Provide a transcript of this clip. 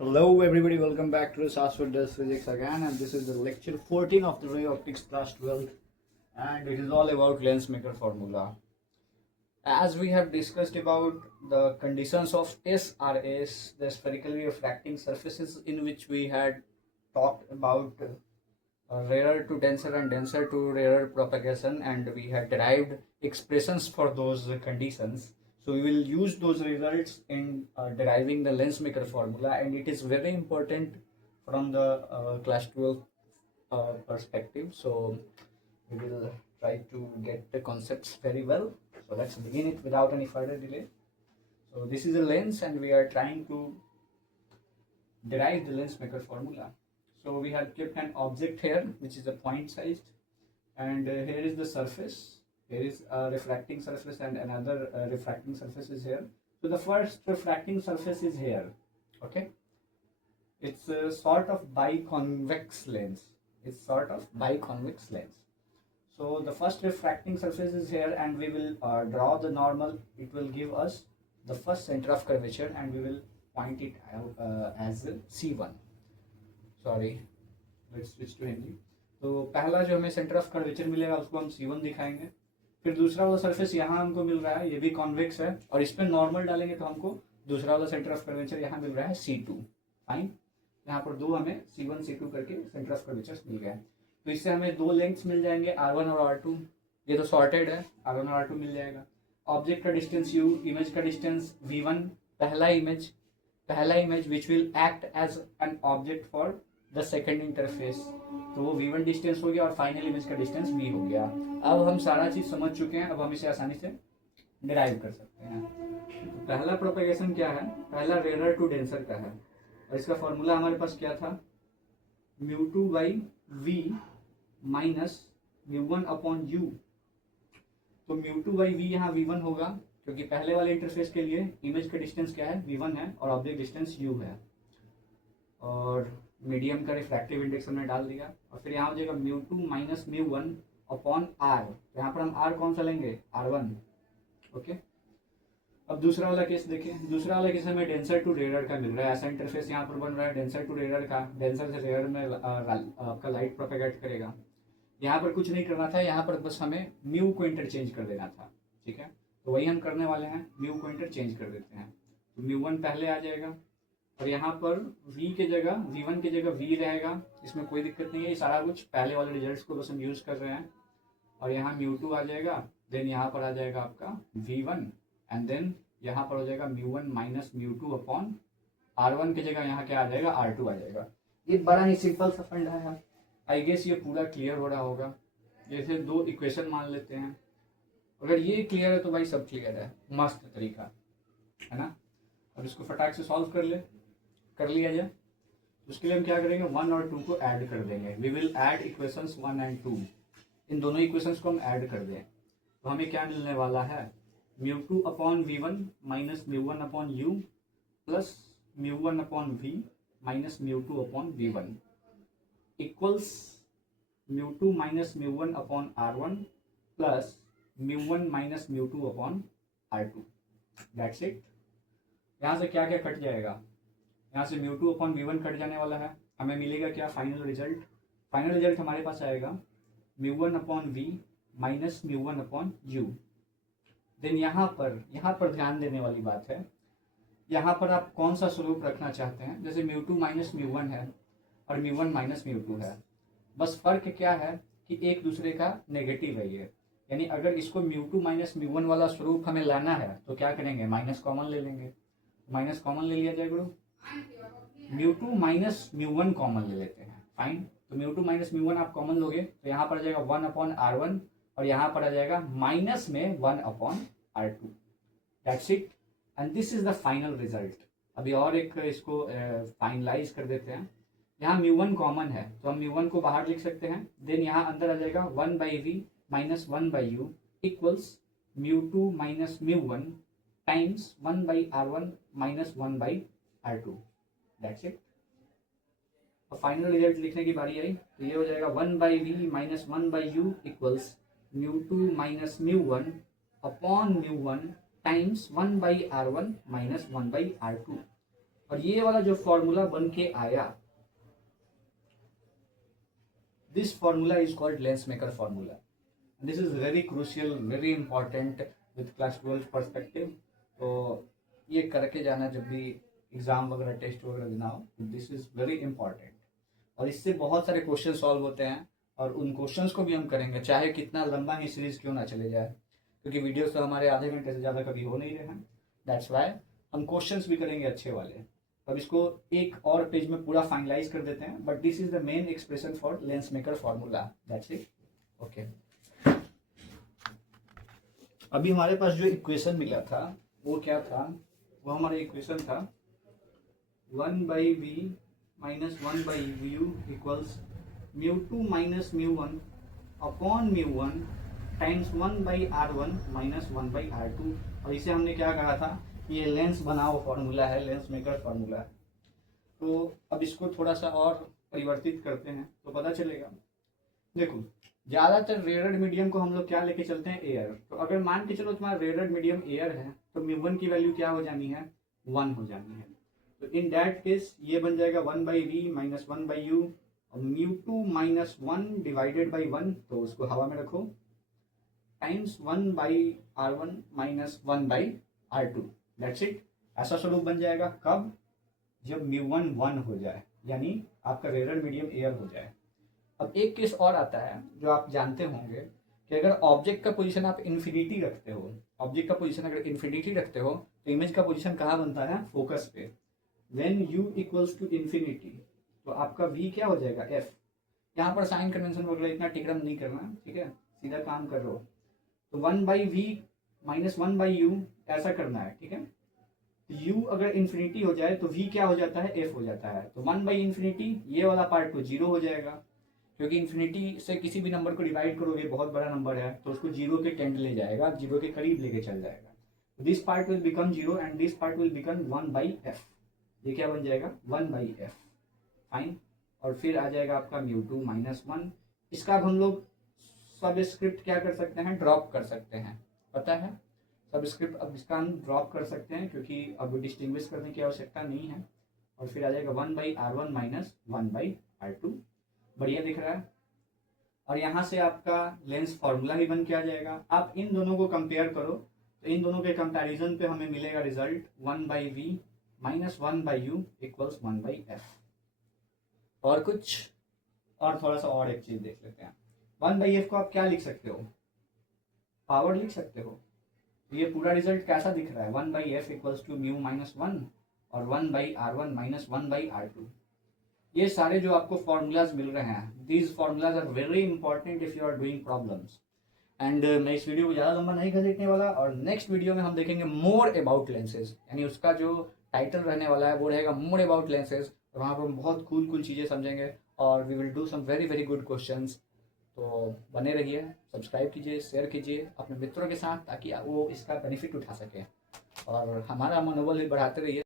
Hello everybody, welcome back to Saswat Does Physics again, and this is the lecture 14 of the Ray Optics class 12, and it is all about lens maker formula. As we have discussed about the conditions of SRAs, the spherically refracting surfaces, in which we had talked about rarer to denser and denser to rarer propagation, and we had derived expressions for those conditions. So we will use those results in deriving the lens maker formula, and it is very important from the class 12 perspective. So we will try to get the concepts very well. So let's begin it without any further delay. So this is a lens, and we are trying to derive the lens maker formula. So we have kept an object here, which is a point sized, and here is the surface. Here is a refracting surface, and another refracting surface is here. So the first refracting surface is here. Okay, it's a sort of biconvex lens. It's sort of biconvex lens. So the first refracting surface is here, and we will draw the normal. It will give us the first center of curvature, and we will point it out as C1. Sorry let's switch to Hindi. तो पहला जो हमें centre of curvature मिलेगा उसको हम C1 दिखाएंगे. फिर दूसरा वाला सरफेस यहाँ हमको मिल रहा है, ये भी कॉन्वेक्स है, और इस पर नॉर्मल डालेंगे तो हमको दूसरा वाला सेंटर ऑफ कर्वेचर यहाँ मिल रहा है C2. फाइन, यहाँ पर दो हमें C1 C2 करके सेंटर ऑफ कर्वेचर मिल गया. तो इससे हमें दो लेंथ्स मिल जाएंगे R1 और R2. ये तो सॉर्टेड है, R1 और R2 मिल जाएगा. ऑब्जेक्ट का डिस्टेंस U, इमेज का डिस्टेंस V1, पहला image which will act as an object for the second interface. तो वो V1 डिस्टेंस हो गया, और फाइनल इमेज का डिस्टेंस V हो गया. अब हम सारा चीज समझ चुके हैं, अब हम इसे आसानी से डिराइव कर सकते हैं. तो पहला प्रोपेगेशन क्या है, पहला रेरर टू डेंसर का है, और इसका फॉर्मूला हमारे पास क्या था, μ2 by V minus μ1 upon U. तो μ2 बाई V यहाँ V1 होगा, क्योंकि पहले वाले इंटरफेस के लिए इमेज का डिस्टेंस क्या है, V1 है, और ऑब्जेक्ट डिस्टेंस U है, और मीडियम का रिफ्रैक्टिव इंडेक्स हमने डाल दिया. और फिर यहाँ हो जाएगा μ2 माइनस μ1 अपॉन R. यहाँ पर हम R कौन सा लेंगे, R1. ओके, अब दूसरा वाला केस देखें. दूसरा वाला केस हमें डेंसर टू रेयर का मिल रहा है. ऐसा इंटरफेस यहाँ पर बन रहा है डेंसर टू रेयर का. डेंसर से रेयर में आपका लाइट प्रोपेगेट करेगा. यहाँ पर कुछ नहीं करना था, यहाँ पर बस हमें म्यू को इंटरचेंज कर देना था. ठीक है, तो वही हम करने वाले हैं, म्यू को इंटरचेंज कर देते हैं. तो μ1 पहले आ जाएगा, और यहाँ पर V के जगह V1 की जगह V रहेगा. इसमें कोई दिक्कत नहीं है, ये सारा कुछ पहले वाले रिजल्ट्स को बस हम यूज़ कर रहे हैं. और यहाँ μ2 आ जाएगा, देन यहाँ पर आ जाएगा आपका V1, एंड देन यहाँ पर हो जाएगा μ1 माइनस μ2 अपॉन R1 की जगह यहाँ क्या आ जाएगा, R2 आ जाएगा. ये बड़ा ही सिंपल सा फंडा है. आई गेस ये पूरा क्लियर हो रहा होगा. जैसे दो इक्वेशन मान लेते हैं, अगर ये क्लियर है तो भाई सब क्लियर है. मस्त तरीका है ना. अब इसको फटाक से सॉल्व कर लिया जाए. उसके लिए हम क्या करेंगे, 1 और 2 को ऐड कर देंगे. We will add equations 1 and 2. इन दोनों इक्वेशंस को हम ऐड कर दें तो हमें क्या मिलने वाला है, μ2 upon V1 minus μ1 upon U plus μ1 upon V minus μ2 upon V1 equals μ2 minus μ1 upon R1 plus μ1 minus μ2 upon R2. That's it. यहाँ से क्या क्या कट जाएगा, यहाँ से μ2 अपॉन V1 कट जाने वाला है. हमें मिलेगा क्या, फाइनल रिजल्ट हमारे पास आएगा μ1 upon V minus μ1 upon U. Then यहाँ पर ध्यान देने वाली बात है, यहाँ पर आप कौन सा स्वरूप रखना चाहते हैं. जैसे μ2 माइनस μ1 है और μ1 माइनस μ2 है, बस फर्क क्या है कि एक दूसरे का नेगेटिव है ये. यानी अगर इसको μ2 माइनस μ1 वाला स्वरूप हमें लाना है तो क्या करेंगे, माइनस कॉमन ले लेंगे. माइनस कॉमन ले लिया जाए गुरु, μ2 माइनस μ1 कॉमन ले लेते हैं. फाइन, तो μ2 माइनस μ1 आप कॉमन लोगे तो यहाँ पर आ जाएगा 1 अपॉन R1, और यहाँ पर आ जाएगा माइनस में 1 upon R2. That's it, and this is the final result. अभी और एक इसको फाइनलाइज कर देते हैं. यहाँ μ1 कॉमन है तो हम μ1 को बाहर लिख सकते हैं. देन यहाँ अंदर आ जाएगा 1 by V minus 1 by U equals μ2 minus μ1 times 1 by R1 minus 1 by R2. That's it. और फाइनल रिजल्ट लिखने की बारी आई तो ये हो जाएगा 1 by V minus 1 by U equals μ2 minus μ1 upon μ1 times 1 by R1 minus 1 by R2. और ये वाला जो फॉर्मूला बन के आया, this formula is called lens maker formula. This is very crucial, very important with class 12 perspective. तो ये करके जाना जब भी एग्जाम वगैरह टेस्ट वगैरह देना हो, दिस इज वेरी इंपॉर्टेंट. और इससे बहुत सारे क्वेश्चन सॉल्व होते हैं और उन क्वेश्चंस को भी हम करेंगे, चाहे कितना लंबा ही सीरीज क्यों ना चले जाए, क्योंकि वीडियोस तो हमारे आधे घंटे से ज़्यादा कभी हो नहीं रहे हैं. दैट्स वाई हम क्वेश्चंस भी करेंगे अच्छे वाले. अब इसको एक और पेज में पूरा फाइनलाइज कर देते हैं. But this is the main expression for Lenz maker formula. That's it. Okay, अभी हमारे पास जो इक्वेशन मिला था वो क्या था? वो हमारा इक्वेशन था 1/v minus 1/u equals μ2 minus μ1 upon μ1 times 1/r1 minus 1/r2. और इसे हमने क्या कहा था? ये लेंस बनाओ फॉर्मूला है, लेंस मेकर फॉर्मूला है. तो अब इसको थोड़ा सा और परिवर्तित करते हैं तो पता चलेगा. देखो, ज़्यादातर रेयरड मीडियम को हम लोग क्या लेके चलते हैं? एयर. तो अगर मान के चलो तुम्हारा रेयरड मीडियम एयर है तो μ1 की वैल्यू क्या हो जानी है? 1 हो जानी है. तो इन दैट केस ये बन जाएगा 1/v माइनस 1/u और μ2 माइनस 1 डिवाइडेड बाई 1, तो उसको हवा में रखो, times 1/r1 minus 1/r2. That's it. ऐसा स्वरूप बन जाएगा. कब? जब μ1 1 हो जाए, यानी आपका रेयरड मीडियम एयर हो जाए. अब एक केस और आता है जो आप जानते होंगे कि अगर ऑब्जेक्ट का पोजीशन आप इन्फिनिटी रखते हो, ऑब्जेक्ट का पोजीशन अगर इन्फिनिटी रखते हो तो इमेज का पोजीशन कहाँ बनता है? फोकस पे. When u equals to infinity तो आपका v क्या हो जाएगा? f. यहाँ पर साइन कन्वेंशन वगैरह इतना टिकरम नहीं करना, ठीक है, सीधा काम कर रहे हो. तो 1/v माइनस 1/u ऐसा करना है, ठीक है. u अगर इन्फिनिटी हो जाए तो v क्या हो जाता है? f हो जाता है. तो 1/इन्फिनिटी ये वाला पार्ट तो 0 हो जाएगा, क्योंकि इन्फिनिटी से किसी भी नंबर को डिवाइड करोगे, बहुत बड़ा नंबर है तो उसको 0 के टेंड ले जाएगा, 0 के करीब लेके चल जाएगा. This part will become 0 and this part will become 1/f. ये क्या बन जाएगा? 1/f. फाइन. और फिर आ जाएगा आपका μ2 माइनस 1. इसका अब हम लोग सब स्क्रिप्ट क्या कर सकते हैं? ड्रॉप कर सकते हैं. पता है सब स्क्रिप्ट अब इसका हम ड्रॉप कर सकते हैं क्योंकि अब डिस्टिंग्विश करने की आवश्यकता नहीं है. और फिर आ जाएगा 1/r1 माइनस 1/r2. बढ़िया दिख रहा है. और यहाँ से आपका लेंस फॉर्मूला भी बन के आ जाएगा. आप इन दोनों को कंपेयर करो तो इन दोनों के कंपैरिजन पे हमें मिलेगा result 1/v minus 1/u equals 1/f. और कुछ और थोड़ा सा और एक चीज देख लेते हैं. 1/f को आप क्या लिख सकते हो? पावर लिख सकते हो. तो ये पूरा रिजल्ट कैसा दिख रहा है? 1/f equals to mu minus 1 और 1/r1 माइनस 1/r2. ये सारे जो आपको फॉर्मूलाज मिल रहे हैं, these formulas are very important if you are doing problems. And मैं इस वीडियो को ज़्यादा लंबा नहीं घसीटने वाला और नेक्स्ट वीडियो में हम देखेंगे मोर अबाउट लेंसेज, यानी उसका जो टाइटल रहने वाला है वो रहेगा मोर अबाउट लेंसेज. तो वहाँ पर हम बहुत कूल चीज़ें समझेंगे और we will do some very very good questions. तो बने रहिए, सब्सक्राइब कीजिए, शेयर कीजिए अपने मित्रों के साथ ताकि वो इसका बेनिफिट उठा सकें और हमारा मनोबल भी बढ़ाते रहिए.